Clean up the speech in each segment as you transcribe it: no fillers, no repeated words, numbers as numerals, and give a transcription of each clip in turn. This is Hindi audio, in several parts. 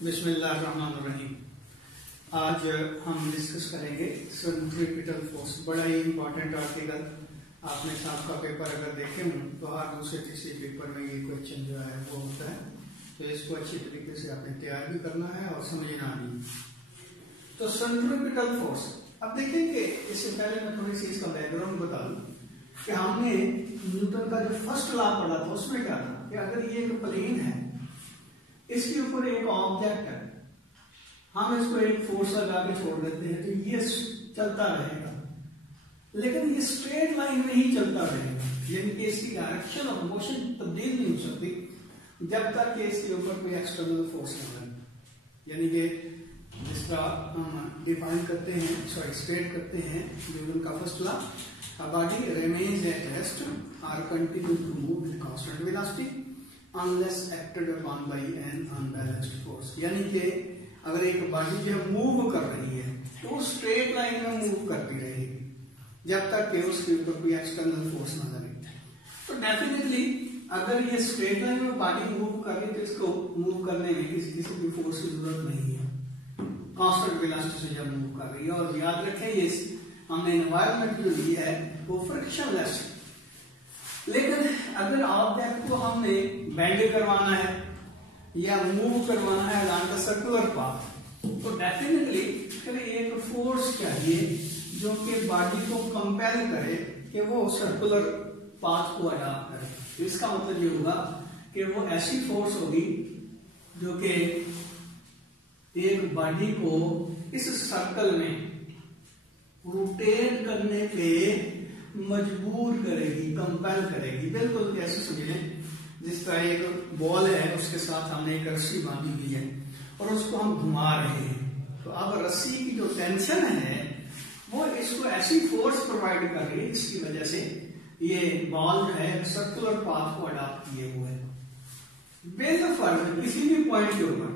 बिस्मिल्लाहिर्रहमानिर्रहीम। आज हम डिस्कस करेंगे सेंट्रीपिटल फोर्स। बड़ा ही इंपॉर्टेंट आर्टिकल। आपने साहब का पेपर अगर देखे हो तो हर दूसरे तीसरे पेपर में ये क्वेश्चन जो है वो होता है, तो इसको अच्छी तरीके से आपने तैयार भी करना है और समझना भी। तो सेंट्रीपिटल फोर्स, अब देखेंगे इससे पहले मैं थोड़ी सी इसका बैकग्राउंड बता दूं कि हमने न्यूटन का जो फर्स्ट लॉ पढ़ा था उसमें क्या था कि अगर ये एक प्लेन है, इसके ऊपर एक ऑब्जेक्ट है, हम इसको एक फोर्स लगा के छोड़ देते हैं तो ये चलता रहेगा, लेकिन ये स्ट्रेट लाइन में ही चलता रहेगा, यानी कि इसकी डायरेक्शन ऑफ मोशन तब्दील नहीं हो सकती जब तक कि इसके ऊपर कोई एक्सटर्नल फोर्स न लगे। यानी कि जिस तरह हम डिफाइन करते हैं, सॉरी स्टेट करते हैं न्यूटन का first law, a body remains at rest or continue to move with constant velocity unless acted upon by an unbalanced force। यानी कि अगर एक बॉडी जो मूव कर रही है तो स्ट्रेट लाइन में मूव करती रहेगी जब तक कि उसके ऊपर कोई एक्सटर्नल फोर्स ना लगे। तो डेफिनेटली अगर ये स्ट्रेट लाइन में बॉडी मूव कर रही है तो इसको मूव करने में किसी भी फोर्स की जरूरत नहीं है, कांस्टेंट वेलोसिटी से जब मूव कर रही है। और याद रखें ये हमने एनवायरनमेंट जो ली है वो फ्रिक्शनलेस। लेकिन अगर ऑब्जेक्ट को हमने बेंड करवाना है या मूव करवाना है अलॉन्ग द सर्कुलर पाथ, तो डेफिनेटली फिर एक फोर्स चाहिए जो कि बॉडी को कंपेल करे कि वो सर्कुलर पाथ को अडॉप्ट करे। इसका मतलब ये होगा कि वो ऐसी फोर्स होगी जो कि एक बॉडी को इस सर्कल में रोटेट करने पे मजबूर करेगी, कंपेल करेगी। बिल्कुल कैसे समझें, जिस तरह एक बॉल है उसके साथ हमने एक रस्सी बांधी हुई है और उसको हम घुमा रहे हैं, तो अब रस्सी की जो टेंशन है वो इसको ऐसी फोर्स प्रोवाइड कर रही है जिसकी वजह से ये बॉल जो है सर्कुलर पाथ को अडॉप्ट किए हुए है। बेफर्क किसी भी पॉइंट के ऊपर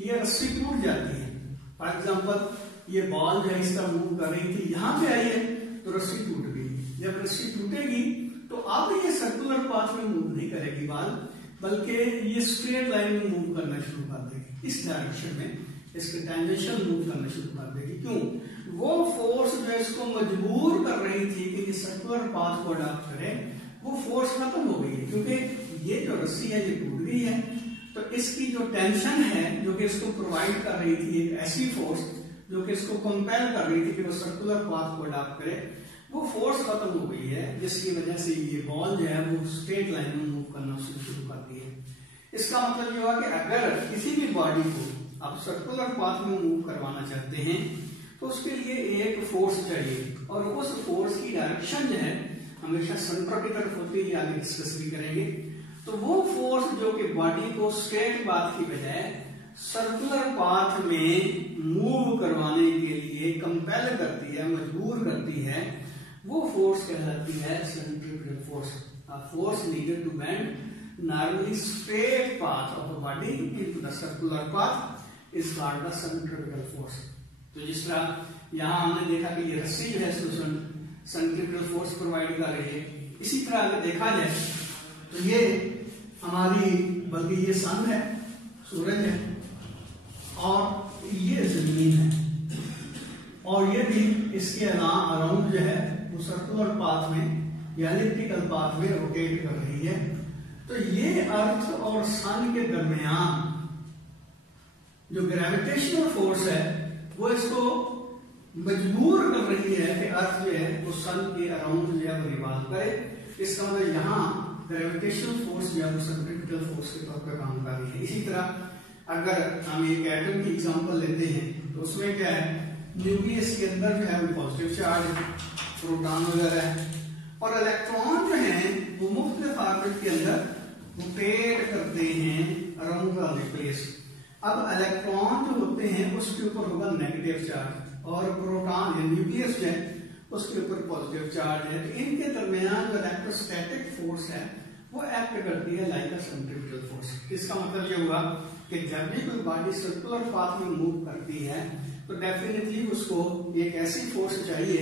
ये रस्सी टूट जाती है। फॉर एग्जाम्पल ये बॉल जो है इस तरह मूव कर रही थी, यहां पे आई है तो रस्सी टूट गई। जब रस्सी टूटेगी तो अब ये सर्कुलर पाथ में मूव नहीं करेगी बॉल, बल्कि ये स्ट्रेट लाइन में मूव करना शुरू कर देगी, इस डायरेक्शन में इसके टेंजेंशियल मूव करना शुरू कर देगी। क्यों? वो फोर्स जो इसको मजबूर कर रही थी कि ये सर्कुलर पाथ को अडॉप्ट करे, वो फोर्स खत्म हो गई है, क्योंकि ये जो रस्सी है ये टूट गई है। तो इसकी जो टेंशन है जो कि इसको प्रोवाइड कर रही थी, एक ऐसी फोर्स जो कि इसको कंपेल कर रही थी कि वो सर्कुलर पाथ को अडॉप्ट करे, वो फोर्स खत्म हो गई है, जिसकी वजह से ये बॉल जो है वो स्ट्रेट लाइन में मूव करना शुरू करती है। इसका मतलब ये हुआ कि अगर किसी भी बॉडी को आप सर्कुलर पाथ में मूव करवाना चाहते हैं तो उसके लिए एक फोर्स चाहिए, और उस फोर्स की डायरेक्शन जो है हमेशा सेंट्रीपिटल होती है, आगे डिस्कस भी करेंगे। तो वो फोर्स जो कि बॉडी को स्ट्रेट पाथ की बजाय सर्कुलर पाथ में मूव करवाने के लिए कंपेल करती है, मजबूर करती है, वो फोर्स कहलाती है centripetal force. A force needed to bend normally straight path of a body into the circular path is called the centripetal force। तो जिस तरह यहाँ हमने देखा कि ये रस्सी जो है इसको सेंट्रीपिटल फोर्स प्रोवाइड कर रही है, इसी तरह अगर देखा जाए तो ये हमारी, बल्कि ये सन है, सूरज है, और ये जमीन है, और ये भी इसके अराउंड जो है वो सर्कुलर पाथ में या एलिप्टिकल पाथ में रोटेट कर रही है। तो ये अर्थ और सन के दरमियान जो ग्रेविटेशनल फोर्स है वो इसको मजबूर कर रही है कि अर्थ जो है वो सन के अराउंड जो है वो रिवॉल्व करे। इसका मतलब यहाँ ग्रेविटेशनल फोर्स जो है वो सेंट्रीपिटल फोर्स के तौर पर काम कर रही है। इसी तरह अगर हम एक एटम की एग्जांपल लेते हैं तो उसमें क्या है, न्यूक्लियस के अंदर जो है वो पॉजिटिव चार्ज है, प्रोटॉन वगैरह है, और इलेक्ट्रॉन जो है वो मुख्तलिफ ऑर्बिट के अंदर रोटेट करते हैं अराउंड द न्यूक्लियस। अब इलेक्ट्रॉन जो होते हैं उसके ऊपर होगा नेगेटिव चार्ज, और प्रोटॉन या न्यूक्लियस जो है उसके ऊपर पॉजिटिव चार्ज है। तो इनके दरमियान जो इलेक्ट्रोस्टैटिक फोर्स है वो एक्ट करती है लाइक अ सेंट्रीपिटल फोर्स। इसका मतलब ये हुआ कि जब भी कोई बॉडी सर्कुलर पाथ में मूव करती है तो डेफिनेटली उसको एक ऐसी फोर्स चाहिए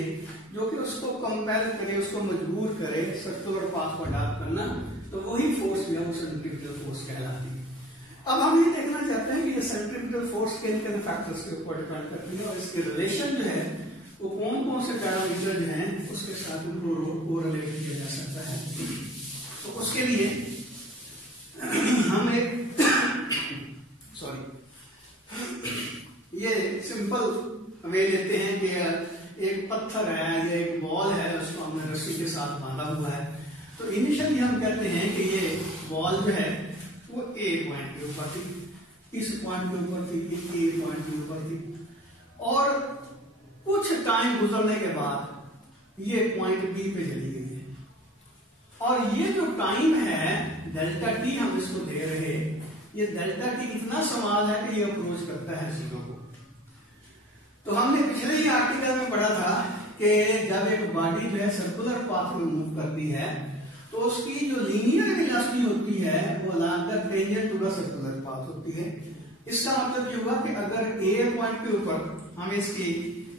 जो कि उसको कंपेल करे, उसको मजबूर करे सर्कुलर पाथ को अडॉप्ट करना, तो वही फोर्स जो है वो सेंट्रीपिटल फोर्स कहलाती है। अब हम ये देखना चाहते हैं कि ये सेंट्रीपिटल फोर्स किन किन फैक्टर्स के ऊपर डिपेंड करती है और इसके रिलेशन जो है वो कौन कौन से पैरामीटर जो हैं उसके साथ उनको रिलेट किया जा सकता है। तो उसके लिए हम एक ये सिंपल वे लेते हैं कि एक पत्थर है या एक बॉल है, उसको हमने रस्सी के साथ बांधा हुआ है। तो इनिशियली हम कहते हैं कि ये बॉल जो है वो ए पॉइंट के ऊपर थी, इस पॉइंट के ऊपर थी, ए पॉइंट के ऊपर थी, और कुछ टाइम गुजरने के बाद ये पॉइंट बी पे चली गई है। और ये जो टाइम है डेल्टा टी हम इसको दे रहे, ये डेल्टा टी इतना सवाल है कि ये अप्रोच करता है जीरो को। तो हमने पिछले ही आर्टिकल में पढ़ा था कि जब एक बॉडी जो है सर्कुलर पाथ में मूव करती है तो उसकी जो लीनियर वेलोसिटी होती है वो along the tangent to the circular path होती है। इसका मतलब ये हुआ कि अगर ए पॉइंट के ऊपर हम इसकी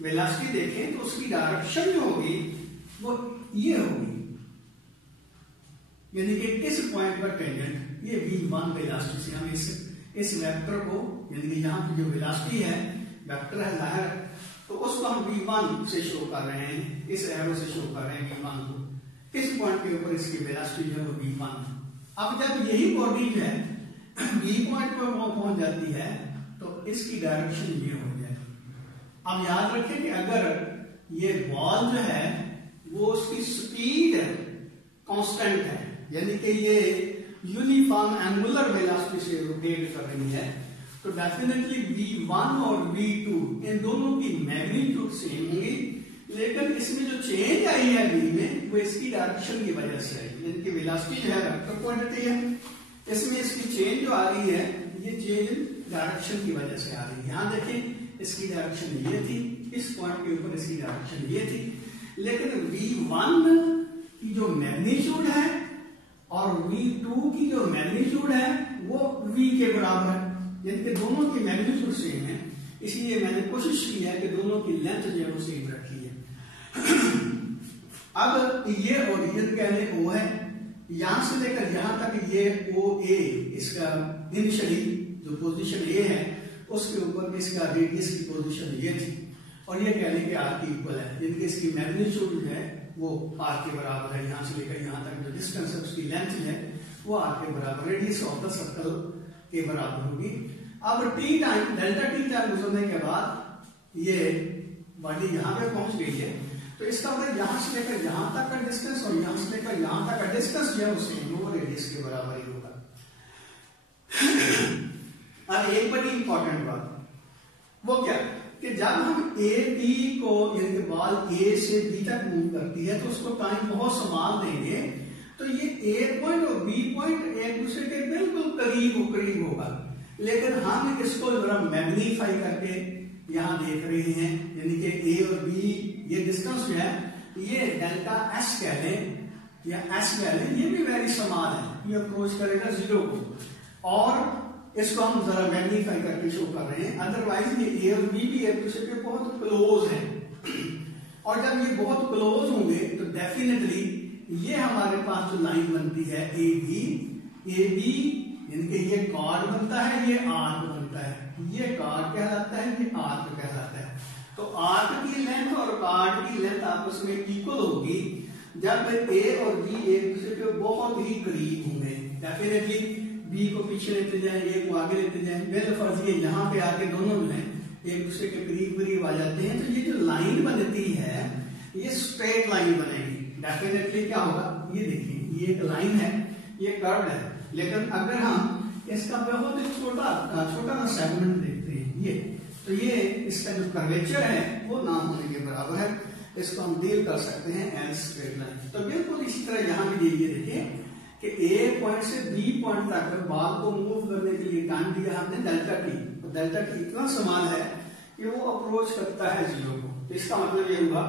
वेलोसिटी देखें तो उसकी डायरेक्शन जो होगी वो ये होगी, यानी कि इस पॉइंट पर टेंजेंट ये v1 वेलोसिटी से हम इस वेक्टर को, यानी कि यहाँ की जो वेलोसिटी है वेक्टर है लहर, तो उसको हम v1 से शो कर रहे हैं, इस एरो से शो कर रहे हैं v1 को। इस पॉइंट के ऊपर इसकी वेलोसिटी जो है वो v1। अब जब यही बॉडी जो है v पॉइंट पर पहुंच जाती है तो इसकी डायरेक्शन ये हो जाएगी। अब याद रखें कि अगर ये बॉल जो है वो उसकी स्पीड कांस्टेंट है, यानी कि ये यूनिफॉर्म एंगुलर वेलोसिटी से रोटेट कर रही है, तो डेफिनेटली v1 और v2 इन दोनों की मैग्नीट्यूड सेम होंगी, लेकिन इसमें जो चेंज आई है v में वो इसकी डायरेक्शन की वजह से आई, यानी कि वेलोसिटी जो है वेक्टर क्वांटिटी है, इसमें इसकी चेंज जो आ रही है ये चेंज डायरेक्शन की वजह से आ रही है। यहाँ देखिए इसकी डायरेक्शन ये थी, इस पॉइंट के ऊपर इसकी डायरेक्शन ये थी, लेकिन v1 की जो मैग्नीट्यूड है और v2 की जो मैग्नीट्यूड है वो v के बराबर है, यानी कि दोनों की मैग्नीट्यूड सेम है, इसलिए मैंने कोशिश की है कि दोनों की लेंथ जो है वो सेम रखी है। अब ये ओरिजिन कह लें ओ है, यहां से लेकर यहां तक ये ओ ए, इसका इनिशियली जो पोजीशन ए है उसके ऊपर इसका रेडियस की पोजीशन ये थी, और ये कह लें कि आर की इक्वल है, यानी कि इसकी मैग्नीट्यूड जो है वो आर के बराबर है। यहां से लेकर यहां तक जो डिस्टेंस है उसकी लेंथ है वो आर के बराबर, रेडियस ऑफ द सर्कल के बराबर होगी। अब T time delta T time गुजरने के बाद ये बॉडी यहां पे पहुंच गई है, तो इसका मतलब यहां से लेकर यहां तक का डिस्टेंस और यहां से लेकर यहां तक का डिस्टेंस जो है वो सेम होगा, रेडियस के बराबर ही होगा। अब एक बड़ी इंपॉर्टेंट बात वो क्या कि जब हम ए बी को, यानी कि बॉल ए से बी तक मूव करती है तो उसको टाइम बहुत संभाल देंगे, तो ये ए पॉइंट और बी पॉइंट एक दूसरे के बिल्कुल करीब होगा, लेकिन हम इसको जरा मैग्नीफाई करके यहां देख रहे हैं, यानी कि ए और बी ये डिस्टेंस जो है ये डेल्टा एस कह लें या एस कह लें, ये भी वेरी समान है, ये अप्रोच करेगा जीरो को, और इसको हम जरा मैग्नीफाई करके शो कर रहे हैं। अदरवाइज ये ए और बी भी एक दूसरे के बहुत क्लोज है, और जब ये बहुत क्लोज होंगे तो डेफिनेटली ये हमारे पास जो लाइन बनती है ए बी यानी कि ये कॉर्ड बनता है, ये आर्क बनता है, ये कॉर्ड कहलाता है, ये आर्क कहलाता है। तो आर्क की लेंथ और कॉर्ड की लेंथ आपस में इक्वल होगी जब ए और बी एक दूसरे के बहुत ही करीब होंगे। डेफिनेटली बी को पीछे लेते जाएं, ए को आगे लेते जाएं, मेरे फर्ज ये यहाँ पे आके दोनों जो है एक दूसरे के करीब आ जाते हैं, तो ये जो लाइन बनती है ये स्ट्रेट लाइन बनेगी। डेफिनेटली क्या होगा, ये देखिए ये एक लाइन है, ये कर्व है, लेकिन अगर हम इसका बहुत ही छोटा सा सेगमेंट देखते हैं ये, तो ये इसका जो कर्वेचर है वो ना होने के बराबर है, इसको हम डील कर सकते हैं एज स्ट्रेट लाइन। तो बिल्कुल इसी तरह यहाँ भी देखिए कि ए पॉइंट से बी पॉइंट तक बॉल को मूव करने के लिए टाइम दिया हमने डेल्टा टी, तो डेल्टा टी इतना समान है कि वो अप्रोच करता है जीरो को। तो इसका मतलब ये हुआ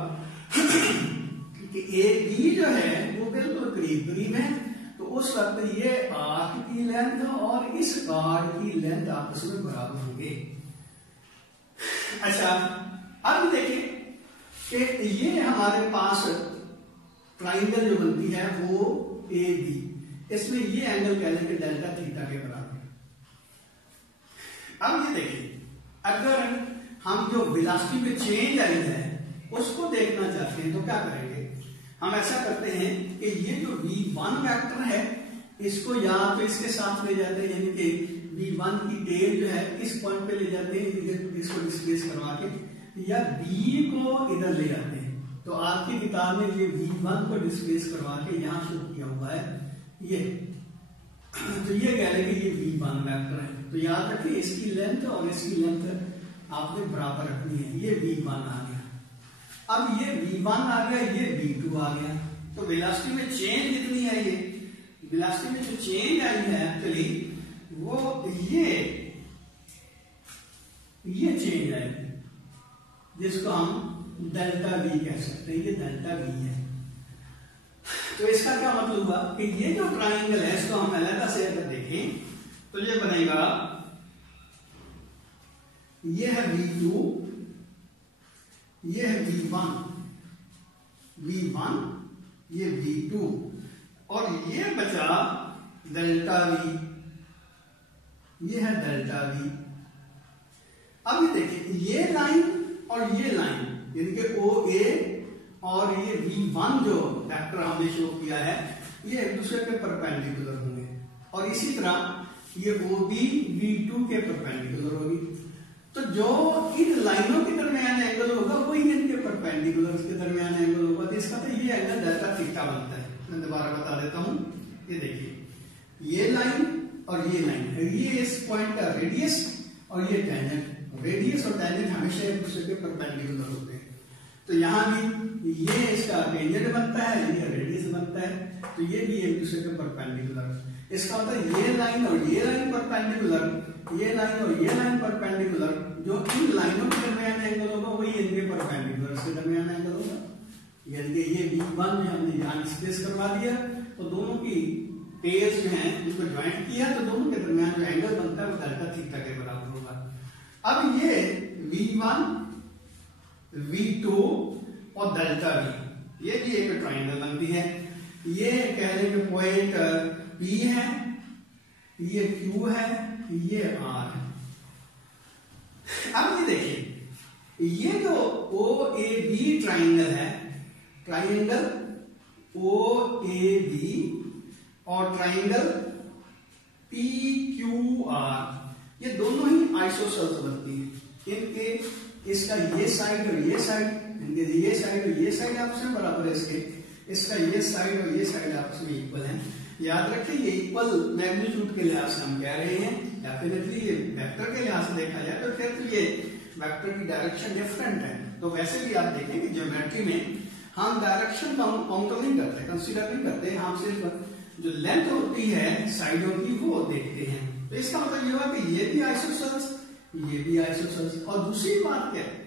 कि ए बी जो है वो बिल्कुल करीब है, तो उस वक्त ये आर्क की लेंथ और इस कॉर्ड की लेंथ आपस में बराबर होंगे। अच्छा, अब देखिए कि ये हमारे पास ट्राइंगल जो बनती है वो ए बी, इसमें ये एंगल कह लेंगे डेल्टा थीटा के बराबर। अब ये देखिए, अगर हम जो वेलोसिटी में चेंज आई है उसको देखना चाहते हैं तो क्या करेंगे, हम ऐसा करते हैं कि ये जो v1 वेक्टर है इसको या तो इसके साथ ले जाते हैं, यानी कि v1 की टेल जो है इस पॉइंट पे ले जाते हैं, इधर इसको डिस्प्लेस करवा के, या v को इधर ले जाते हैं। तो आपकी किताब में ये v1 को डिस्प्लेस करवा के यहाँ शो किया हुआ है ये, तो ये कह रहे कि ये v1 वेक्टर है। तो याद रखिए इसकी लेंथ और इसकी लेंथ आपने बराबर रखनी है। ये v1 आ गया, अब ये v1 आ गया, ये v2 आ गया। तो वेलोसिटी में चेंज कितनी है, ये वेलोसिटी में जो चेंज आई है एक्चुअली वो ये चेंज आएगी, जिसको हम डेल्टा v कह सकते हैं। ये डेल्टा v है। तो इसका क्या मतलब हुआ कि ये जो ट्राइंगल है इसको हम अलग से अगर देखें तो ये बनेगा, ये है v2, ये है v1, ये v2 और ये बचा डेल्टा v, ये है डेल्टा v। अब ये देखिए ये लाइन और ये लाइन यानी कि OA और ये v1 जो वेक्टर हमने शो किया है ये एक दूसरे के परपेंडिकुलर होंगे, और इसी तरह ये OB v2 के परपेंडिकुलर होगी। तो जो इन लाइनों के दरमियान एंगल होगा वही इनके परपेंडिकुलर के दरमियान एंगल होगा। तो इसका तो ये एंगल डेल्टा थीटा बनता है। मैं दोबारा बता देता हूं, ये देखिए ये लाइन और ये लाइन है, ये इस पॉइंट का रेडियस और ये टेंजेंट। रेडियस और टेंजेंट हमेशा एक दूसरे के परपेंडिकुलर होते हैं। तो यहाँ भी ये इसका टेंजेंट बनता है, ये रेडियस बनता है, तो ये भी एक दूसरे के परपेंडिकुलर। इसका मतलब ये लाइन और ये लाइन परपेंडिकुलर, ये लाइन और ये लाइन परपेंडिकुलर, जो इन लाइनों के दरमियान एंगल होगा वही इनके परपेंडिकुलर के दरमियान एंगल होगा। यानी कि ये v1 में हमने यहाँ स्पेस करवा दिया, तो दोनों की टेल्स जो हैं जिसको ज्वाइंट किया तो दोनों के दरमियान जो एंगल बनता है वो डेल्टा थीटा के बराबर होगा। अब ये v1, v2 और डेल्टा v ये भी एक ट्राइंगल बनती है। ये कह रहे हैं पॉइंट P है, ये Q है, ये R है। अब ये देखिए ये जो OAB ट्राइंगल है, ट्राइंगल OAB और ट्राइंगल PQR ये दोनों ही आइसोसेल्स बनती हैं। इनके इसका ये साइड और ये साइड, इनके ये साइड और ये साइड आपस में बराबर है, इसका ये साइड और ये साइड आपस में इक्वल है। याद रखिए ये इक्वल मैग्नीट्यूड के लिहाज से हम कह रहे हैं, डेफिनेटली ये वेक्टर के लिहाज से देखा जाए तो फिर ये वेक्टर की डायरेक्शन डिफरेंट है। तो वैसे भी आप देखें कि ज्योमेट्री में हम डायरेक्शन काउंटर नहीं करते, कंसीडर नहीं करते, हम सिर्फ जो लेंथ होती है साइडों की वो देखते हैं। तो इसका मतलब ये हुआ कि ये भी आइसोसेल्स, ये भी आइसोसेल्स। और दूसरी बात क्या है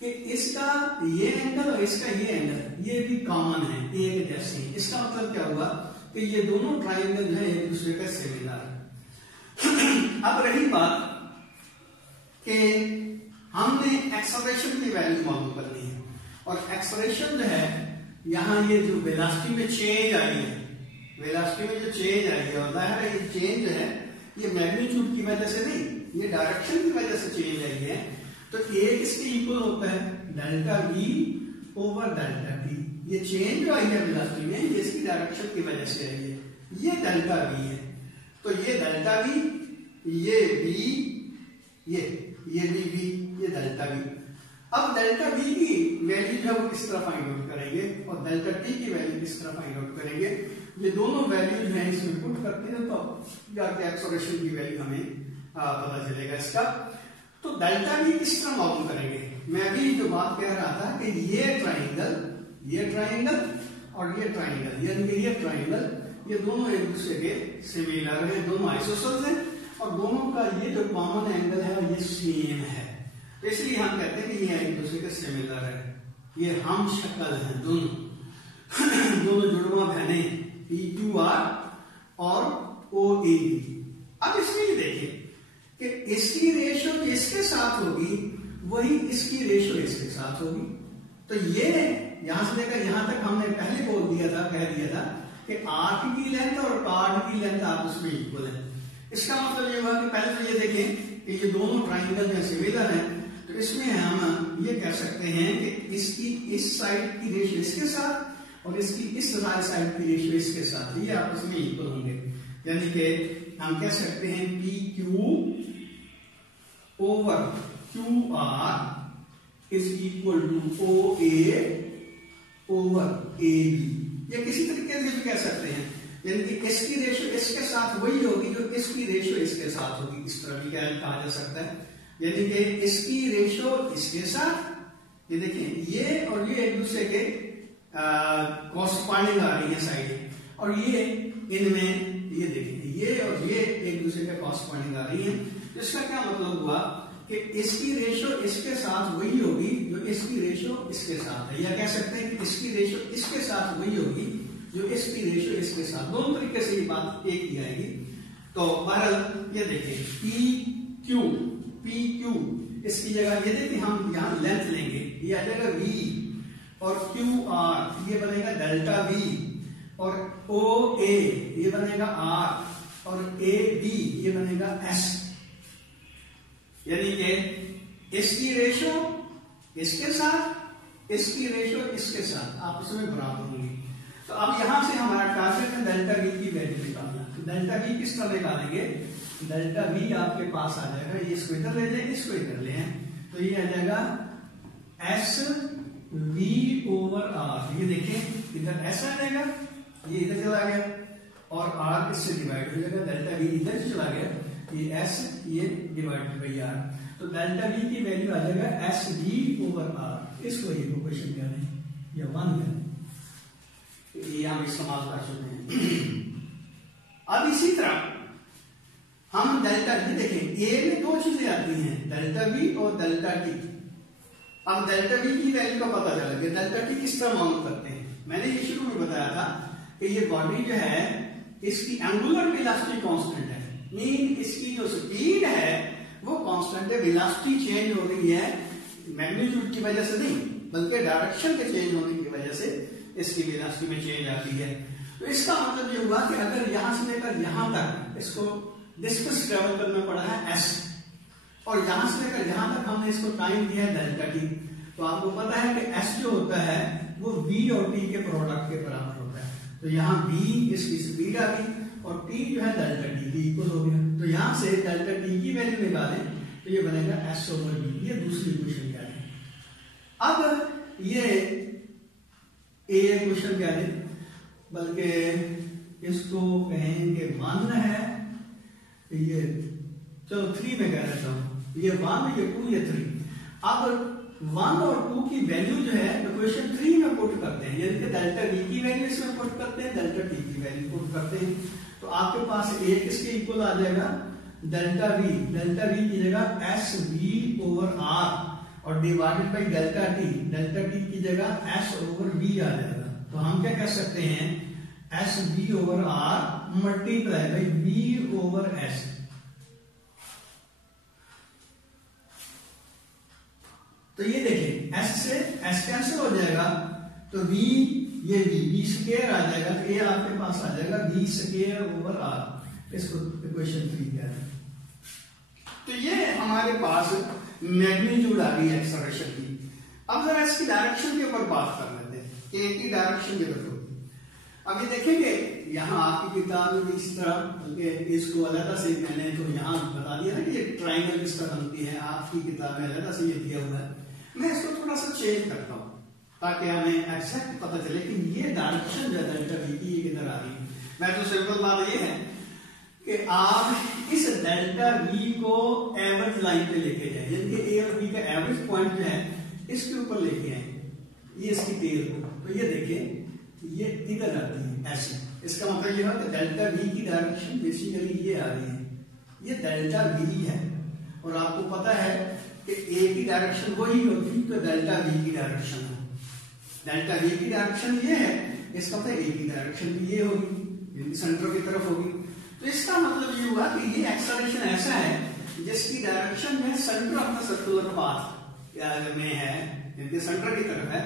कि इसका ये एंगल और इसका ये एंगल ये भी कॉमन है, एक जैसे ही। इसका मतलब क्या हुआ कि ये दोनों ट्राइंगल है एक दूसरे का सिमिलर। अब रही बात कि हमने एक्सेलरेशन की वैल्यू मालूम करनी है, और एक्सेलरेशन जो है यहाँ ये जो वेलोसिटी में चेंज आई है, वेलोसिटी में जो चेंज आई है, और जाहिर है ये चेंज जो है ये मैग्नीट्यूड की वजह से नहीं, ये डायरेक्शन की वजह से चेंज आई है। तो एक इसके इक्वल होता है delta v over delta t। ये चेंज जो आई है वेलोसिटी में ये इसकी डायरेक्शन की वजह से आई है, ये डेल्टा v है। तो ये डेल्टा v, ये v, ये भी v, ये डेल्टा v। अब डेल्टा v की वैल्यू जो हम किस तरह फाइंड आउट करेंगे और डेल्टा t की वैल्यू किस तरह फाइंड आउट करेंगे, ये दोनों वैल्यू जो है इसमें पुट करते हैं तो जाके एक्सेलरेशन की वैल्यू हमें पता चलेगा इसका। तो डेल्टा v किस तरह मालूम करेंगे, मैं भी जो बात कह रहा था कि ये ट्राइंगल और ये ट्राइंगल, यानी कि ये ट्राइंगल ये दोनों एक दूसरे के सिमिलर हैं, दोनों आइसोसेल्स हैं, और दोनों का ये जो कॉमन एंगल है ये सेम है। तो इसलिए हम कहते हैं कि ये एक दूसरे के सिमिलर है, ये हम शक्ल है दोनों दोनों जुड़वा बहने PQR और OAB। अब इसमें ये देखिए कि इसकी रेशो इसके साथ होगी वही इसकी रेशो इसके साथ होगी। तो ये यहां से लेकर यहां तक हमने पहले कह दिया था कि आर्क की लेंथ और कार्ड की लेंथ आपस में इक्वल है। इसका मतलब ये हुआ कि पहले तो ये देखें कि ये दोनों ट्राइंगल में सिमिलर हैं, तो इसमें हम ये कह सकते हैं कि इसकी इस साइड की रेशियो इसके साथ और इसकी इस साइड की रेशियो इसके साथ ये आपस में इक्वल होंगे। यानी कि हम कह सकते हैं P Q over Q R is equal to O A over A B. ये किसी तरीके से भी कह सकते हैं, यानी कि इसकी रेशियो इसके साथ वही होगी जो इसकी रेशियो इसके साथ होगी। इस तरह भी क्या कहा जा सकता है, यानी कि इसकी रेशियो इसके साथ, ये देखिए ये और ये एक दूसरे के कॉरस्पॉन्डिंग आ रही है साइड, और ये इनमें ये देखिए ये और ये एक दूसरे के कॉरस्पॉन्डिंग आ रही है। तो इसका क्या मतलब हुआ कि इसकी रेशियो इसके साथ वही होगी जो इसकी रेशियो इसके साथ है, या कह सकते हैं कि इसकी रेशियो इसके साथ वही होगी जो इसकी रेशियो इसके साथ। दोनों तरीके से ये बात एक ही आएगी। तो बहरहाल ये देखिए पी क्यू इसकी जगह ये देखिए हम यहाँ लेंथ लेंगे, ये आ जाएगा v, और क्यू आर ये बनेगा डेल्टा v, और ओ ए ये बनेगा r, और ए बी ये बनेगा s। यानी कि इसकी रेशियो इसके साथ, इसकी रेशियो इसके साथ आपस में बराबर होंगी। तो अब यहां से हमारा टारगेट है डेल्टा वी की वैल्यू निकालना। तो डेल्टा वी किस तरह निकालेंगे, डेल्टा वी आपके पास आ जाएगा, ये इसको इधर ले जाए इसको इधर ले आए, तो ये आ जाएगा एस वी ओवर आर। ये देखिए इधर एस आ जाएगा, ये इधर चला गया, और आर इससे डिवाइड हो जाएगा, डेल्टा वी इधर चला गया, ये एस ये डिवाइडेड बाई आर। तो डेल्टा वी की वैल्यू आ जाएगा एस वी ओवर आर। इसको ये क्वेश्चन क्या है, ये 1 है, ये हम इस्तेमाल कर सकते हैं। अब इसी तरह हम डेल्टा वी देखें, ए में दो चीजें आती हैं, डेल्टा वी और डेल्टा टी। अब डेल्टा वी की वैल्यू का पता चला कि डेल्टा टी किस तरह मालूम करते हैं। मैंने ये शुरू में बताया था कि ये बॉडी जो है इसकी एंगुलर वेलोसिटी कांस्टेंट है, मीन इसकी जो स्पीड है वो कांस्टेंट है, वेलोसिटी चेंज हो रही है मैग्नीट्यूड की वजह से नहीं, बल्कि डायरेक्शन के चेंज होने की वजह से इसकी वेलोसिटी में चेंज आती है। तो इसका मतलब ये हुआ कि अगर यहां से लेकर यहां तक इसको डिस्टेंस ट्रेवल करना पड़ा है s, और यहां से लेकर यहां तक हमने इसको टाइम दिया है डेल्टा टी, तो आपको पता है कि s जो होता है वो v और t के प्रोडक्ट के बराबर होता है। तो यहाँ v इसकी स्पीड आ गई और t जो है डेल्टा टी की इक्वल हो गया। तो यहां से डेल्टा टी की वैल्यू निकालें तो ये बनेगा s ओवर v। ये दूसरी क्वेश्चन क्या है। अब ये ए क्वेश्चन क्या है, बल्कि इसको कहेंगे 1 है, ये चलो 3 में कह देता हूं, ये 1 ये 2 ये 3। अब 1 और 2 की वैल्यू जो है तो क्वेश्चन 3 में पुट करते हैं, यानी कि डेल्टा वी की वैल्यू इसमें पुट करते हैं, डेल्टा टी की वैल्यू पुट करते हैं। तो आपके पास ए किसके इक्वल आ जाएगा, डेल्टा वी की जगह एस वी ओवर आर और डिवाइडेड बाई डेल्टा टी की जगह एस ओवर वी आ जाएगा। तो हम क्या कह सकते हैं, S V over R multiply by V over S. तो ये देखिए एस से एस कैंसिल हो जाएगा, तो वी ये वी स्क्वायर आ जाएगा, तो ये आपके पास आ जाएगा वी स्क्वायर ओवर आर। इसको इक्वेशन 3 कहते हैं। तो ये हमारे पास मैग्नीट्यूड आ गई एक्सेलरेशन की। अब जरा इसकी डायरेक्शन के ऊपर बात कर लेते हैं, ए की डायरेक्शन की तरफ होगी। अब ये देखेंगे यहाँ आपकी किताब में इस तरह, बल्कि इसको अलग से मैंने तो यहाँ बता दिया ना कि ये ट्राइंगल किस तरह बनती है, आपकी किताब में अलग से ये दिया हुआ है। मैं इसको थोड़ा सा चेंज करता हूँ ताकि हमें एक्जैक्ट पता चले कि ये डायरेक्शन जो है डेल्टा वी की ये किधर आ रही है। मैं तो सिंपल बात ये है कि आप इस डेल्टा वी को एवरेज लाइन पे लेके जाए, यानी कि ए और बी का एवरेज पॉइंट जो है इसके ऊपर लेके आए, ये इसकी टेल को। तो ये देखिए ये इधर आती है ऐसे, इसका मतलब ये है कि डेल्टा वी की डायरेक्शन बेसिकली ये आ रही है, ये डेल्टा वी है। और आपको पता है कि ए की डायरेक्शन वही होगी तो डेल्टा वी की डायरेक्शन है, डेल्टा वी की डायरेक्शन ये है, इसका मतलब ए की डायरेक्शन भी ये होगी, सेंटर की तरफ होगी। तो इसका मतलब ये हुआ कि ये एक्सेलरेशन ऐसा है जिसकी डायरेक्शन में centre of the circular path में है, यानी सेंटर की तरफ है,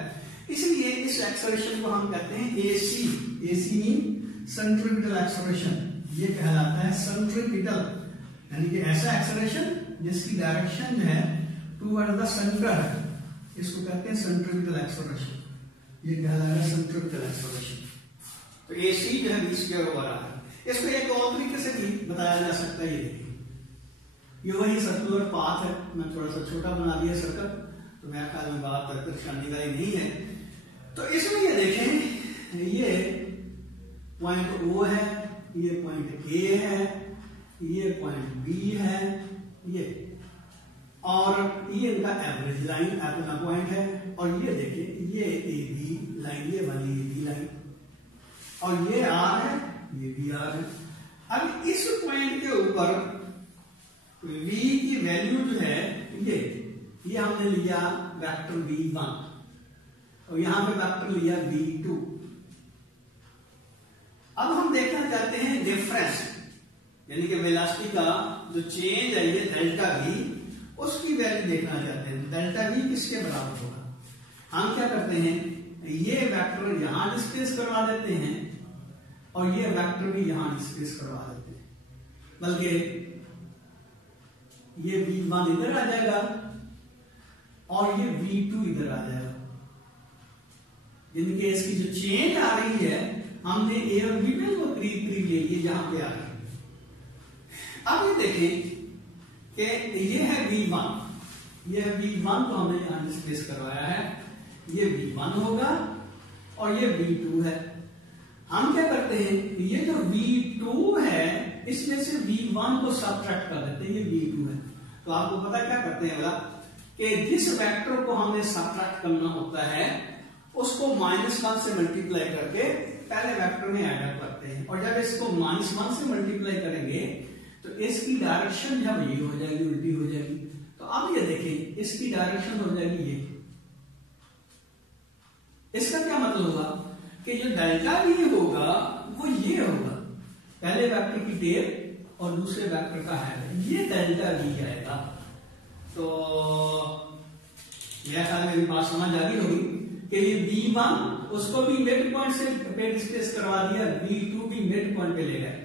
इसलिए इस एक्सेलरेशन को हम कहते हैं AC. AC mean centripetal acceleration, ये कहलाता है सेंट्रीपिटल यानी कि ऐसा एक्सेलरेशन जिसकी डायरेक्शन जो है टूवर्ड द सेंटर है, इसको कहते हैं सेंट्रीपिटल एक्सेलरेशन। ये कहलाएगा सेंट्रीपिटल एक्सेलरेशन। तो AC जो है v स्क्वायर ओवर r है। इसको एक और तरीके से भी बताया जा सकता है। ये देखिए, ये वही सर्कुलर पाथ है, मैं थोड़ा सा छोटा बना दिया सर्कल, तो मेरे ख्याल में बात परेशानी वाली नहीं है। तो इसमें ये देखें, ये पॉइंट O है, ये पॉइंट A है, ये पॉइंट B है, ये और ये इनका एवरेज लाइन अपना पॉइंट है। और ये देखिए, ये AB लाइन, ये वाली AB लाइन, और ये R है, ये भी R है। अब इस पॉइंट के ऊपर V की वैल्यू जो है ये हमने लिया वेक्टर V1 और यहां पे वेक्टर लिया V2। अब हम देखना चाहते हैं डिफरेंस, यानी कि वेलोसिटी का जो चेंज है ये डेल्टा V, उसकी वैल्यू देखना चाहते हैं। डेल्टा V किसके बराबर होगा? हम क्या करते हैं, ये वेक्टर यहां डिस्प्लेस करवा देते हैं और ये वेक्टर भी यहां डिस्प्लेस करवा देते हैं, बल्कि ये V1 इधर आ जाएगा और ये V2 इधर आ जाएगा। यानी कि इसकी जो चेंज आ रही है, हमने A और B में वो करीब करीब ले लिए, यहां पे आ रही है। अब ये देखें कि ये है V1, ये है V1 तो हमने यहां डिस्प्लेस करवाया है, ये V1 होगा और ये V2 है। हम क्या करते हैं, ये जो V2 है इसमें से V1 को सब्ट्रैक्ट कर देते हैं, ये V2 है। तो आपको पता क्या करते हैं बोला कि जिस वेक्टर को हमने सब्ट्रैक्ट करना होता है उसको -1 से मल्टीप्लाई करके पहले वेक्टर में ऐड अप करते हैं, और जब इसको -1 से मल्टीप्लाई करेंगे तो इसकी डायरेक्शन जब ये हो जाएगी, उल्टी हो जाएगी। तो अब ये देखें, इसकी डायरेक्शन हो जाएगी ये। इसका क्या मतलब होगा कि जो डेल्टा V होगा वो ये होगा, पहले वेक्टर की टेल और दूसरे वेक्टर का हेड, ये डेल्टा V आएगा। तो यह ख्याल मेरी बात समझ आ गई होगी कि ये V1 उसको भी मिड पॉइंट से पे डिस्प्लेस करवा दिया, V2 भी मिड पॉइंट पे ले गए।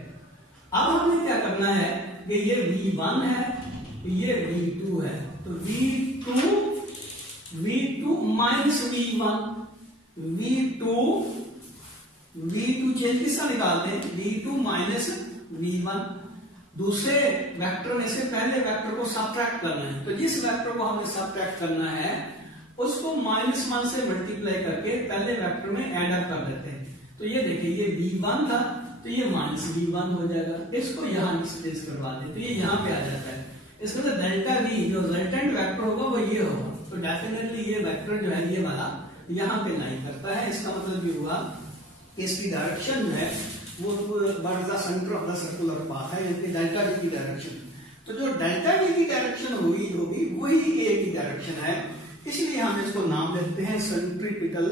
अब हमने क्या करना है कि ये V1 है, ये V2 है, तो V2 माइनस V2 चेंज किसका निकालते हैं, V2 माइनस V1। दूसरे वेक्टर में से पहले वेक्टर को सब्ट्रैक्ट करना है, तो जिस वेक्टर को हमें सब्ट्रैक्ट करना है उसको -1 से मल्टीप्लाई करके पहले वेक्टर में ऐड अप कर देते हैं। तो ये देखिए, ये V1 था तो ये -V1 हो जाएगा, इसको यहां डिस्प्लेस करवा देते, तो ये यहां पे आ जाता है। इसका मतलब डेल्टा V जो रिजल्टेंट वेक्टर होगा वो ये होगा, तो डेफिनेटली ये वेक्टर जो है ये वाला यहां पे लाई करता है। इसका मतलब ये हुआ कि इसकी डायरेक्शन जो है वो centre of the circular path है, यानी डेल्टा V की डायरेक्शन। तो जो डेल्टा V की डायरेक्शन होगी वही A की डायरेक्शन है, इसलिए हम इसको नाम देते हैं सेंट्रीपिटल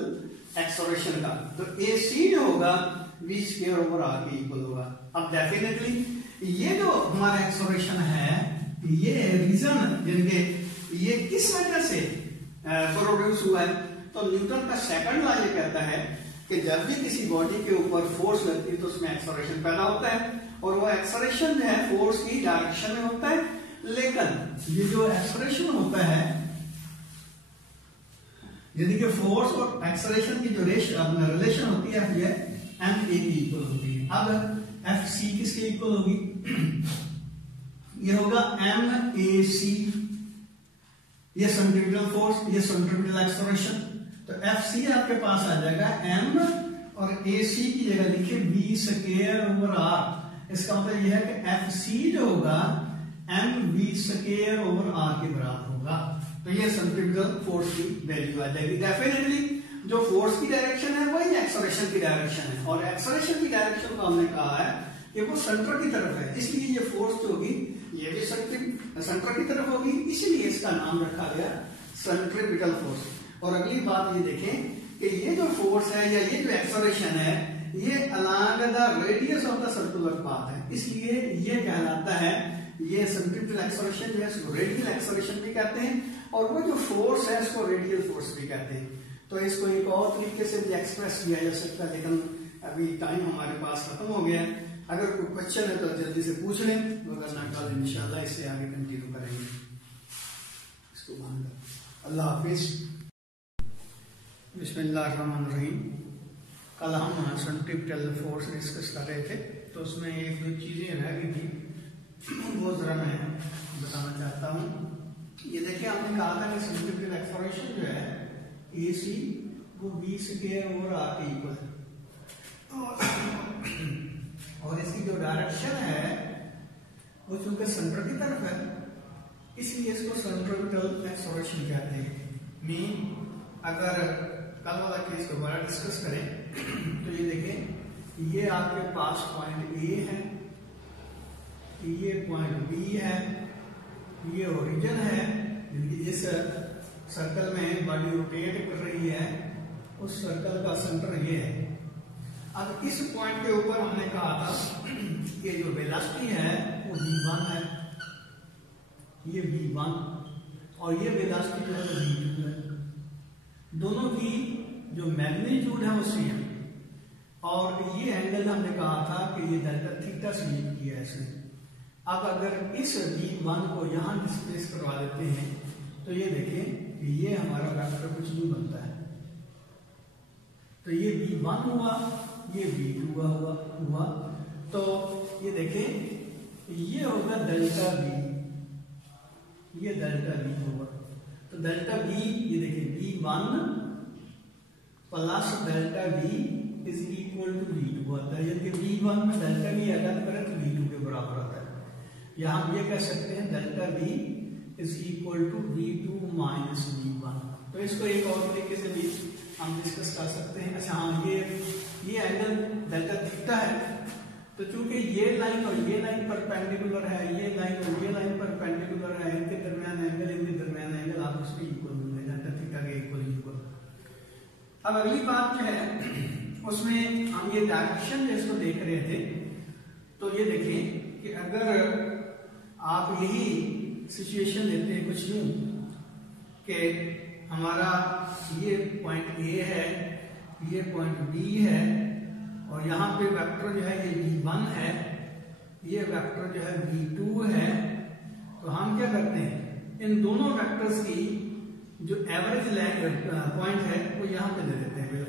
एक्सेलरेशन का। तो AC जो होगा V स्क्वायर ओवर R के इक्वल होगा। अब डेफिनेटली ये जो हमारा एक्सेलरेशन है ये रीजन, यानी कि ये किस वजह से प्रोड्यूस हुआ है, तो न्यूटन का सेकंड लॉ ये कहता है कि जब भी किसी बॉडी के ऊपर फोर्स लगती है तो उसमें एक्सेलरेशन पैदा होता है, और वो एक्सेलरेशन जो है फोर्स की डायरेक्शन में होता है। लेकिन ये जो एक्सेलरेशन होता है, यदि कि फोर्स और एक्सेलरेशन की जो रिलेशन होती है ये ma की इक्वल होती है। अब Fc किसके इक्वल होगी, ये होगा mac, ये सेंट्रीपिटल फोर्स, ये सेंट्रीपिटल एक्सेलरेशन। तो Fc आपके पास आ जाएगा m और AC की जगह लिखिए V स्क्वायर ओवर R। इसका मतलब यह है कि Fc जो होगा mv स्क्वायर ओवर R के बराबर होगा। तो ये सेंट्रीपिटल फोर्स की वैल्यू आ जाएगी। डेफिनेटली जो फोर्स की डायरेक्शन है वही एक्सेलरेशन की डायरेक्शन है, और एक्सेलरेशन की डायरेक्शन को हमने कहा है कि वो सेंटर की तरफ है, इसलिए ये फोर्स जो होगी ये भी सेंटर की तरफ होगी, इसीलिए इसका नाम रखा गया सेंट्रीपिटल फोर्स। और अगली बात ये देखें कि ये जो फोर्स है या ये जो एक्सेलरेशन है ये along the radius of the circular path है, इसलिए ये कहलाता है, ये सेंट्रीपिटल एक्सेलरेशन जो है इसको रेडियल एक्सेलरेशन भी कहते हैं, और वो जो फोर्स है इसको रेडियल फोर्स भी कहते हैं। तो इसको एक और तरीके से भी एक्सप्रेस किया जा सकता है, लेकिन अभी टाइम हमारे पास खत्म हो गया है, अगर कोई क्वेश्चन है तो जल्दी से पूछ लें, वरना कल इंशाल्लाह इससे आगे कंटिन्यू करेंगे। इसको मानकर अल्लाह हाफिज। बिस्मिल्लाहिर्रहमानिर्रहीम। कल हम सेंट्रीपिटल फोर्स डिस्कस कर रहे थे, तो उसमें एक दो चीजें रह गई थी, वो जरा मैं बताना चाहता हूँ। ये देखिए, हमने कहा था कि सेंट्रीपिटल एक्सेलरेशन जो है AC वो v स्क्वायर ओवर r के इक्वल है, और इसकी जो डायरेक्शन है वो चूंकि सेंटर की तरफ है, इसलिए इसको सेंट्रीपिटल एक्सेलरेशन कहते हैं। मीन अगर कल वाला केस दोबारा डिस्कस करें तो ये देखें, ये आपके पास पॉइंट A है, ये पॉइंट B है, ये ओरिजिन है, जिस सर्कल में बॉडी रोटेट कर रही है उस सर्कल का सेंटर ये है। अब इस पॉइंट के ऊपर हमने कहा था ये जो वेलोसिटी है वो v1 है, ये v1, और ये वेलोसिटी जो है वो v2 है। दोनों की जो मैग्नीट्यूड है वो सेम, और ये एंगल हमने कहा था कि ये डेल्टा थीटा से लीड किया है इसने। अब अगर इस v1 को यहां डिस्प्लेस करवा देते हैं तो ये देखें कि ये हमारा वेक्टर कुछ नहीं बनता है, तो ये v1 हुआ, ये v2 हुआ, तो ये देखें ये होगा डेल्टा v, ये डेल्टा v होगा। तो डेल्टा v, ये देखिए v1 plus delta v is equal to v2 आता है। यदि v1 में डेल्टा v ऐड करें तो v2 के बराबर आता है। या हम ये कह सकते हैं delta v is equal to v2 minus v1। तो इसको एक और तरीके से भी हम डिस्कस कर सकते हैं। अच्छा हाँ, ये एंगल डेल्टा थीटा है, तो चूंकि ये लाइन और ये लाइन परपेंडिकुलर है, ये लाइन और ये लाइन परपेंडिकुलर है, इनके दरमियान एंगल आप उसके इक्वल होंगे, डेल्टा थीटा के इक्वल। अब अगली बात जो है उसमें हम ये डायरेक्शन जिसको देख रहे थे, तो ये देखें कि अगर आप यही सिचुएशन लेते हैं कुछ यूं कि हमारा ये पॉइंट A है, ये पॉइंट B है, और यहाँ पे वेक्टर जो है ये v1 है, ये वेक्टर जो है v2 है, तो हम क्या करते हैं, इन दोनों वेक्टर्स की जो एवरेज पॉइंट है वो यहाँ पे दे देते हैं बिल्कुल।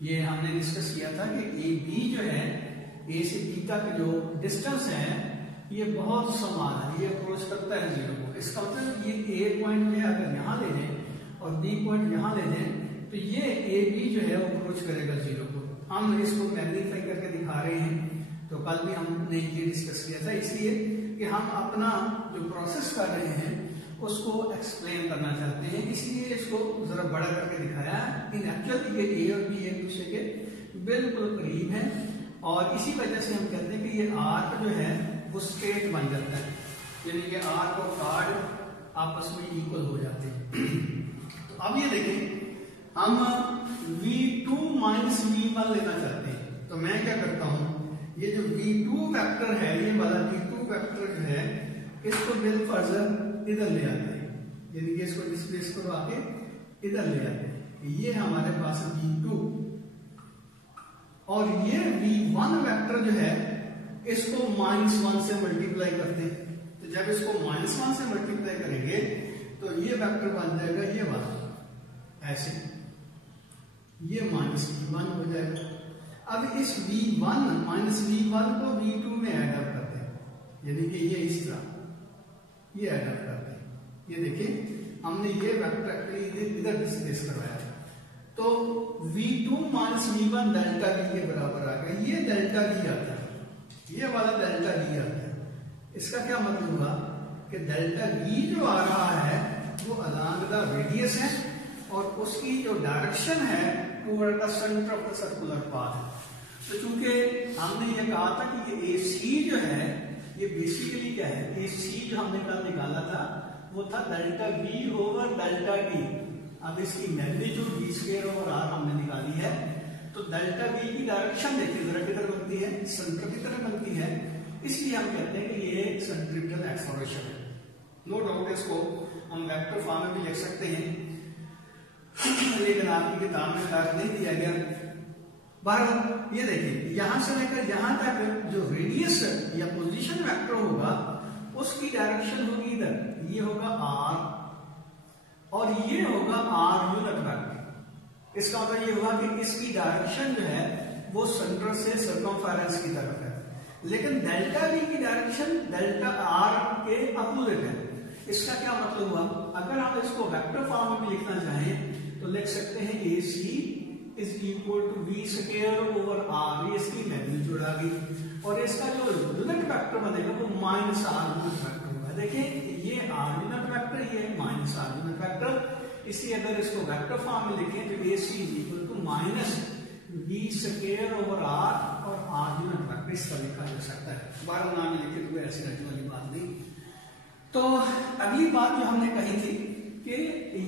ये हमने डिस्कस किया था कि AB जो है A से B तक जो डिस्टेंस है ये बहुत समान है, ये अप्रोच करता है 0 को। इसका मतलब ये A पॉइंट में अगर यहाँ ले लें और B पॉइंट यहाँ ले लें तो ये AB जो है वो अप्रोच करेगा 0 को। हम इसको मैग्नीफाई करके दिखा रहे हैं, तो कल भी हमने ये डिस्कस किया था, इसलिए कि हम अपना जो प्रोसेस कर रहे हैं उसको एक्सप्लेन करना चाहते हैं, इसलिए इसको जरा बड़ा करके दिखाया। इन एक्चुअल ये A और B एक दूसरे के बिल्कुल करीब हैं, और इसी वजह से हम कहते हैं कि ये आर्क जो है वो स्ट्रेट बन जाता है, यानी कि आर्क और कार्ड आपस में इक्वल हो जाते हैं। तो अब ये देखें, हम v2 माइनस v1 लेना चाहते हैं, तो मैं क्या करता हूं, ये जो v2 वेक्टर है, ये वाला v2 वेक्टर जो है इसको बिल्कुल इधर ले आते हैं, यानी कि इसको डिस्प्लेस करो आके इधर ले आते हैं। ये हमारे पास v2, और ये v1 वेक्टर जो है इसको -1 से मल्टीप्लाई करते हैं। तो जब इसको -1 से मल्टीप्लाई करेंगे तो ये वेक्टर बन जाएगा ये वाला, ऐसे ये -v1 हो जाएगा। अब इस v1 -v1 को v2 में ऐड अप करते हैं, यानी कि ये इस तरह ये ऐड अप करते हैं। ये देखिए, हमने ये वेक्टर इधर डिस्प्लेस करवाया, तो v2 minus v1 delta v के बराबर आ गया। ये डेल्टा v आता है, ये वाला डेल्टा v आता है। इसका क्या मतलब हुआ कि डेल्टा v जो आ रहा है वो अलोंग द रेडियस है, और उसकी जो डायरेक्शन है toward the center of the circular path. तो चूंकि हमने ये कहा था कि ये AC जो है ये बेसिकली क्या है, AC जो हमने कल निकाला था वो था delta v over delta t। अब इसकी magnitude v square over r हमने निकाली है, तो डेल्टा v की डायरेक्शन देखिए जरा किधर बनती है, सेंटर की तरफ बनती है, इसलिए हम कहते हैं कि ये सेंट्रीपिटल एक्सेलरेशन है। नो डाउट इसको हम वेक्टर फॉर्म में भी लिख सकते हैं, लेकिन आपकी किताब में कार्य नहीं दिया गया, बहरहाल ये देखिए यहां से लेकर यहां तक जो रेडियस या पोजीशन वेक्टर होगा उसकी डायरेक्शन होगी इधर, ये होगा r और ये होगा r यूनिट वेक्टर। इसका मतलब ये हुआ कि इसकी डायरेक्शन जो है वो सेंटर से सर्कमफेरेंस की तरफ है, लेकिन डेल्टा v की डायरेक्शन डेल्टा r के अपोजिट है। इसका क्या मतलब हुआ, अगर हम इसको वेक्टर फॉर्म में लिखना चाहें तो लिख सकते हैं AC is equal to v square over r, ये इसकी मैग्नीट्यूड आ गई, और इसका जो यूनिट वेक्टर बनेगा वो माइनस r यूनिट वेक्टर होगा। देखिए ये r यूनिट वेक्टर, ये माइनस r यूनिट वेक्टर। इसलिए अगर इसको वेक्टर फॉर्म में लिखें तो AC is equal to minus v square over r और r यूनिट वेक्टर इस तरह लिखा जा सकता है। 12 नाम में लिखे तो ऐसी रखने वाली बात नहीं। तो अगली बात जो हमने कही थी कि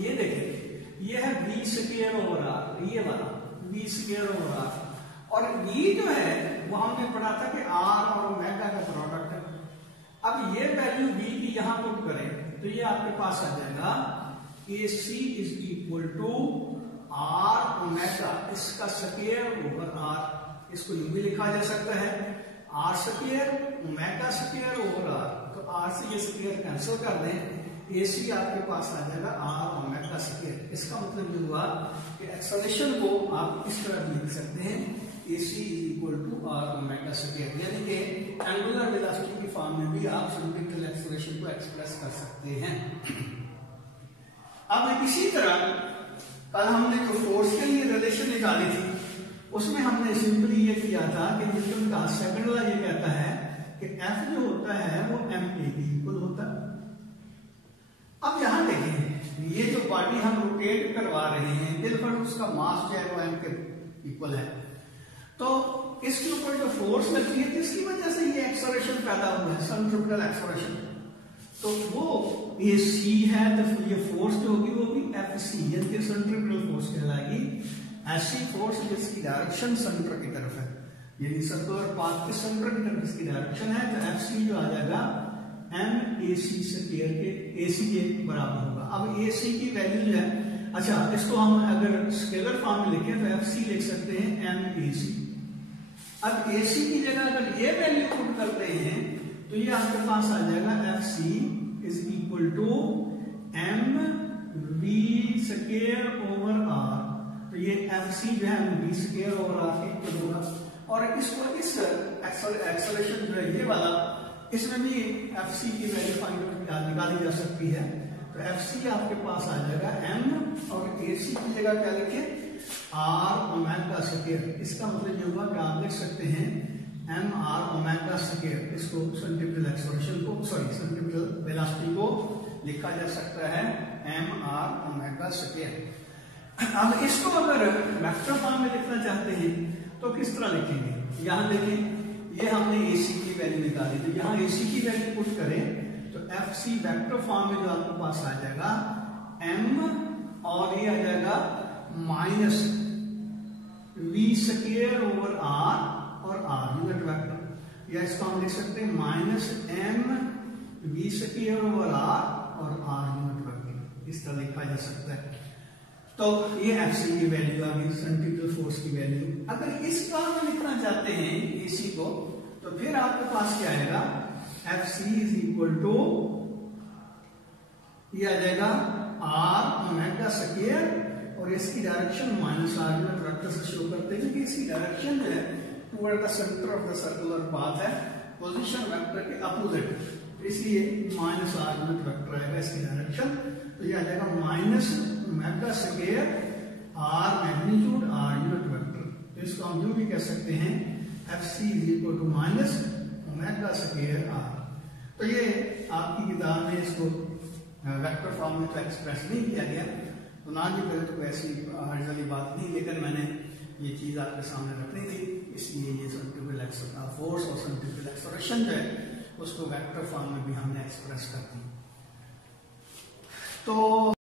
ये देखें ये है v स्क्वायर ओवर r, ये वाला v स्क्वायर ओवर r, और v जो है वो हमने पढ़ा था कि r और ओमेगा का प्रोडक्ट है। अब ये वैल्यू v की यहां पुट करें तो ये आपके पास आ जाएगा AC is equal to r omega इसका स्क्वायर ओवर r। इसको यूं भी लिखा जा सकता है r square omega square over r, तो r से ये स्क्वायर कैंसिल कर दें, AC आपके पास आ जाएगा r ओमेगा स्क्वायर। इसका मतलब ये हुआ कि एक्सेलरेशन को आप इस तरह लिख सकते हैं AC equal to r omega square, यानी कि एंगुलर वेलोसिटी की फॉर्म में भी आप सेंट्रिपिटल एक्सेलरेशन को एक्सप्रेस कर सकते हैं। अब इसी तरह कल हमने जो फोर्स के लिए रिलेशन निकाली थी उसमें हमने सिंपली ये किया था कि न्यूटन का सेकंड लॉ ये कहता है कि F जो होता है वो ma के इक्वल होता है। अब यहां देखें ये जो बॉडी हम रोटेट करवा रहे हैं बिल्कुल उसका मास जो है वो m के इक्वल है, तो इसके ऊपर जो फोर्स लगती है जिसकी वजह से ये एक्सेलरेशन पैदा हुआ है सेंट्रिपिटल एक्सेलरेशन, तो वो AC है तो ये फोर्स जो होगी वो भी FC यानी कि सेंट्रिपिटल फोर्स कहलाएगी। ऐसी फोर्स जिसकी डायरेक्शन सेंटर की तरफ है, यानी सर्कुलर पाथ के सेंटर की तरफ इसकी डायरेक्शन है, तो FC जो आ जाएगा MAC स्क्वायर के AC के बराबर होगा। अब AC की वैल्यू जो है, अच्छा इसको हम अगर स्केलर फॉर्म में लिखें तो FC लिख सकते हैं MAC। अब AC की जगह अगर ये वैल्यू पुट करते हैं तो ये आपके पास आ जाएगा FC is equal to MV square over R, तो ये FC जो है MV स्क्वायर ओवर R के इक्वल होगा। और इसको इस एक्सेलरेशन जो है ये वाला इसमें भी FC की वैल्यू फाइंड निकाली जा सकती है, तो FC आपके पास आ जाएगा M और AC की जगह क्या लिखे R ओमेगा स्क्वायर। इसका मतलब ये हुआ कि आप लिख सकते हैं mr ओमेगा स्क्वायर, इसको सेंट्रिपिटल एक्सेलरेशन को सेंट्रिपिटल वेलोसिटी को लिखा जा सकता है mr ओमेगा स्क्वायर। अब इसको अगर वेक्टर फॉर्म में लिखना चाहते हैं तो किस तरह लिखेंगे, यहां देखें ये हमने AC की वैल्यू निकाली, तो यहां AC की वैल्यू पुट करें तो FC वेक्टर फॉर्म में जो आपके पास आ जाएगा m और ये आ जाएगा minus v square over r और r यूनिट वेक्टर, या इसको हम लिख सकते हैं minus m v square over r और r यूनिट वेक्टर, इस तरह लिखा जा सकता है। तो ये FC की वैल्यू आ गई सेंट्रिपिटल फोर्स की वैल्यू। अगर इस फॉर्म में लिखना चाहते हैं AC को तो फिर आपके पास क्या आएगा FC इज इक्वल टू ये आ जाएगा r ओमेगा स्क्वायर और इसकी direction minus r unit vector से शो करते हैं कि इसकी डायरेक्शन जो है toward the center of the circular path है, पोजीशन वेक्टर के अपोजिट, इसलिए माइनस r यूनिट वेक्टर आएगा इसकी डायरेक्शन। तो ये आ जाएगा minus omega square r magnitude r unit vector, तो इसको हम यूं भी कह सकते हैं FC is equal to minus omega square r। तो ये आपकी किताब में इसको वेक्टर फॉर्म में तो एक्सप्रेस नहीं किया गया, तो ना भी करें तो कोई ऐसी हर्ज वाली बात नहीं, लेकिन मैंने ये चीज आपके सामने रखनी थी, इसलिए ये सेंट्रिपिटल फोर्स और सेंट्रिपिटल एक्सेलरेशन जो है उसको वेक्टर फॉर्म में भी हमने एक्सप्रेस कर दी। तो